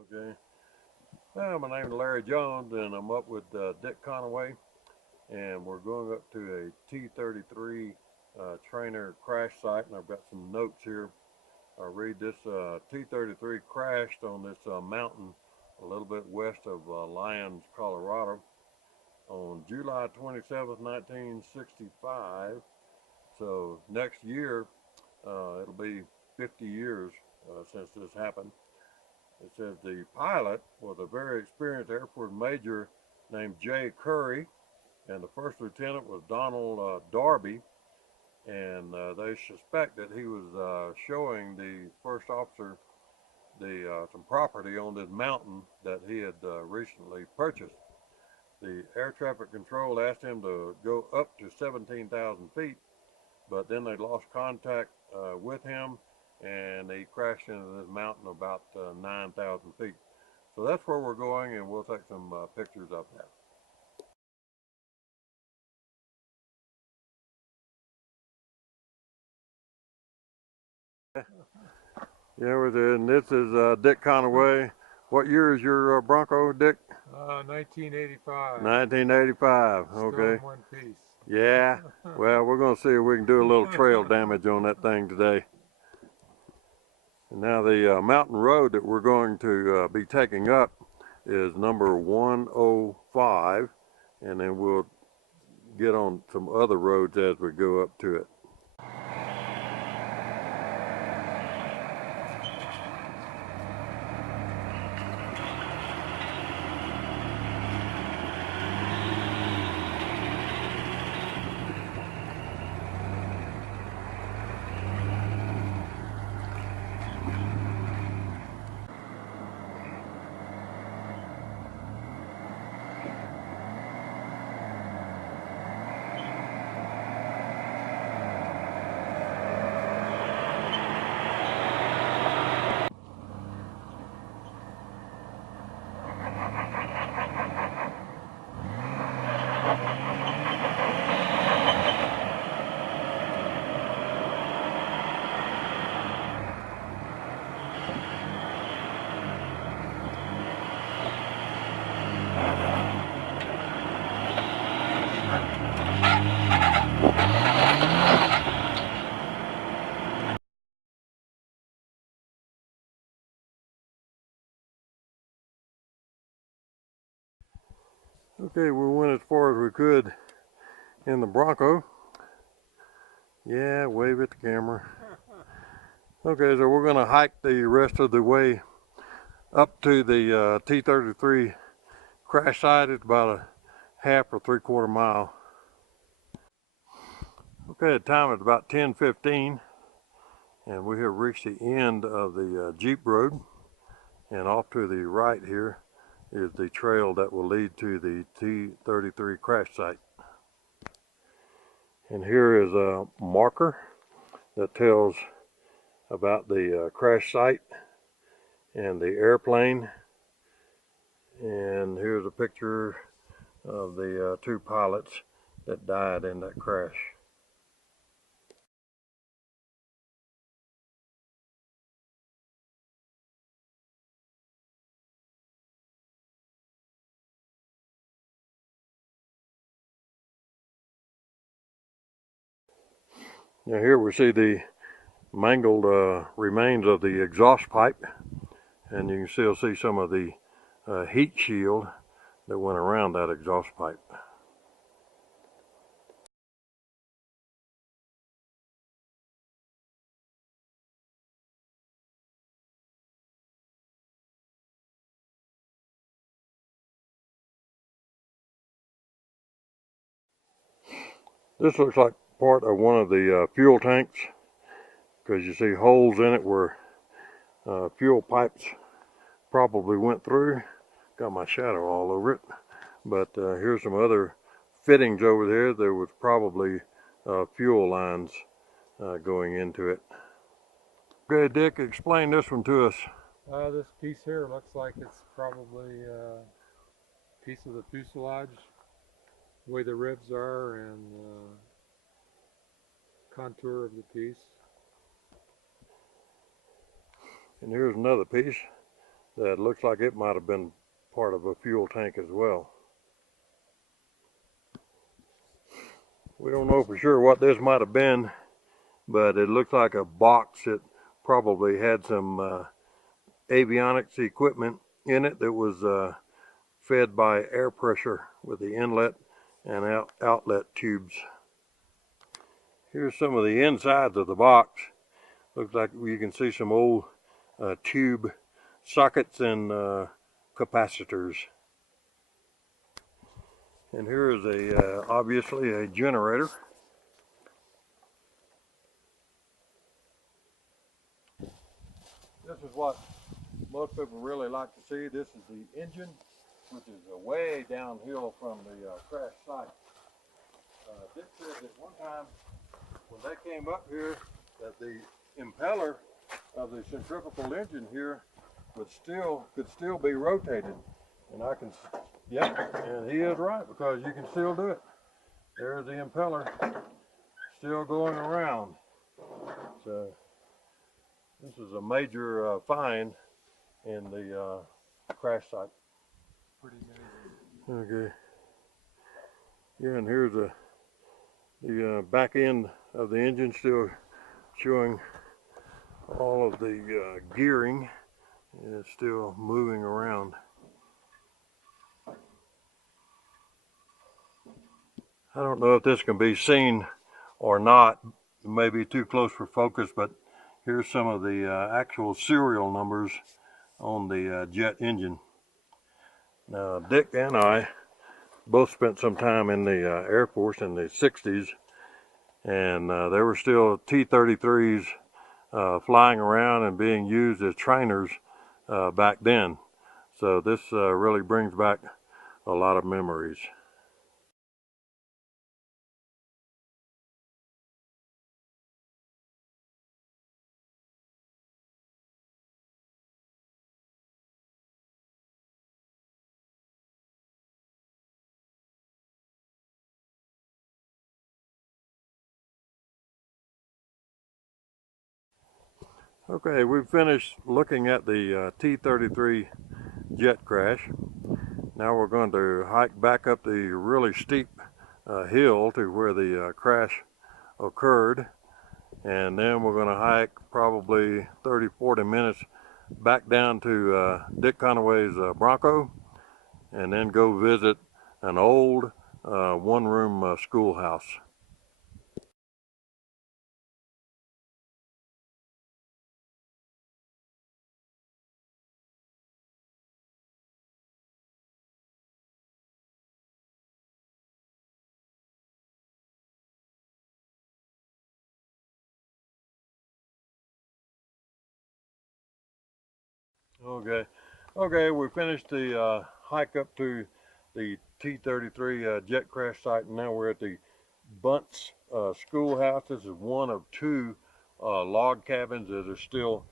Okay. My name is Larry Jones, and I'm up with Dick Conaway, and we're going up to a T-33 trainer crash site, and I've got some notes here. I read this T-33 crashed on this mountain a little bit west of Lyons, Colorado on July 27th, 1965. So next year, it'll be 50 years since this happened. It says the pilot was a very experienced Air Force major named Jay Curry, and the first lieutenant was Donald Darby, and they suspect that he was showing the first officer some property on this mountain that he had recently purchased. The air traffic control asked him to go up to 17,000 feet, but then they lost contact with him, and he crashed into this mountain about 9,000 feet. So that's where we're going, and we'll take some pictures of that. Yeah, and this is Dick Conaway. What year is your Bronco, Dick? 1985. 1985, Still okay. in one piece. Yeah, well, we're going to see if we can do a little trail damage on that thing today. And now the mountain road that we're going to be taking up is number 105, and then we'll get on some other roads as we go up to it. Okay, we went as far as we could in the Bronco. Yeah, wave at the camera. Okay, so we're going to hike the rest of the way up to the T-33 crash site. It's about a half or 3/4 mile. Okay, the time is about 10:15, and we have reached the end of the Jeep Road, and off to the right here is the trail that will lead to the T-33 crash site. And here is a marker that tells about the crash site and the airplane, and here's a picture of the two pilots that died in that crash. Now here we see the mangled remains of the exhaust pipe, and you can still see some of the heat shield that went around that exhaust pipe. This looks like part of one of the fuel tanks, because you see holes in it where fuel pipes probably went through. Got my shadow all over it. But here's some other fittings over there. There was probably fuel lines going into it. Okay, Dick, explain this one to us. This piece here looks like it's probably a piece of the fuselage, the way the ribs are and contour of the piece. And here's another piece. that looks like it might have been part of a fuel tank as well. We don't know for sure what this might have been, but it looks like a box that probably had some avionics equipment in it that was fed by air pressure with the inlet and outlet tubes. Here's some of the insides of the box. Looks like you can see some old tube sockets and capacitors. And here is obviously a generator. This is what most people really like to see. This is the engine, which is way downhill from the crash site. Dick said that one time when they came up here that the impeller of the centrifugal engine here could still be rotated. And I can, yeah, and he is right, because you can still do it. There's the impeller still going around. So this is a major find in the crash site. Pretty amazing. Okay. Yeah, and here's the back end of the engine, still showing all of the gearing, and it's still moving around. I don't know if this can be seen or not. It may be too close for focus, but here's some of the actual serial numbers on the jet engine. Now, Dick and I both spent some time in the Air Force in the 60s, and there were still T-33s flying around and being used as trainers back then. So this really brings back a lot of memories. Okay, we've finished looking at the T-33 jet crash. Now we're going to hike back up the really steep hill to where the crash occurred, and then we're going to hike probably 30-40 minutes back down to Dick Conaway's Bronco, and then go visit an old one-room schoolhouse. Okay, we finished the hike up to the T-33 jet crash site, and now we're at the Bunce schoolhouse. This is one of two log cabins that are still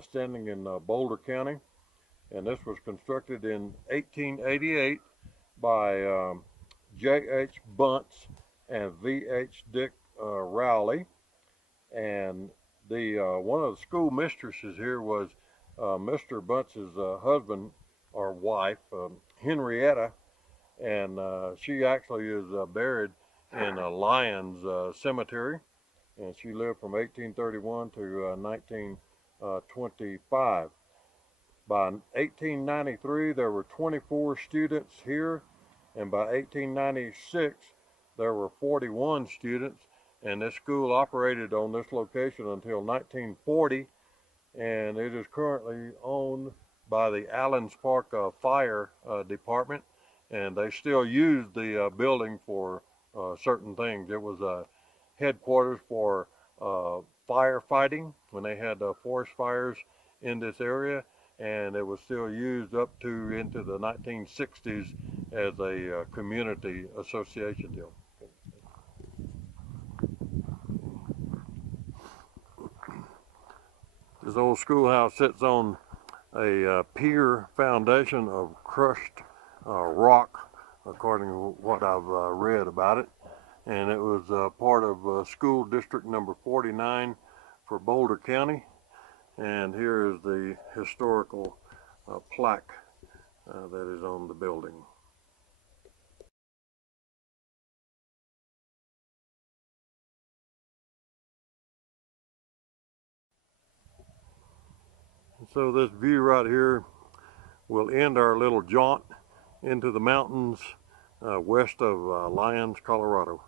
standing in Boulder County, and this was constructed in 1888 by J.H. Bunce and V.H. Dick Rowley. And the one of the school mistresses here was Mr. Bunce's husband or wife, Henrietta, and she actually is buried in Lyons Cemetery, and she lived from 1831 to 1925. By 1893, there were 24 students here, and by 1896, there were 41 students, and this school operated on this location until 1940, and it is currently owned by the Allens Park Fire Department, and they still use the building for certain things. It was a headquarters for firefighting when they had forest fires in this area, and it was still used up to into the 1960s as a community association deal. This old schoolhouse sits on a pier foundation of crushed rock, according to what I've read about it. And it was part of school district number 49 for Boulder County. And here is the historical plaque that is on the building. So this view right here will end our little jaunt into the mountains west of Lyons, Colorado.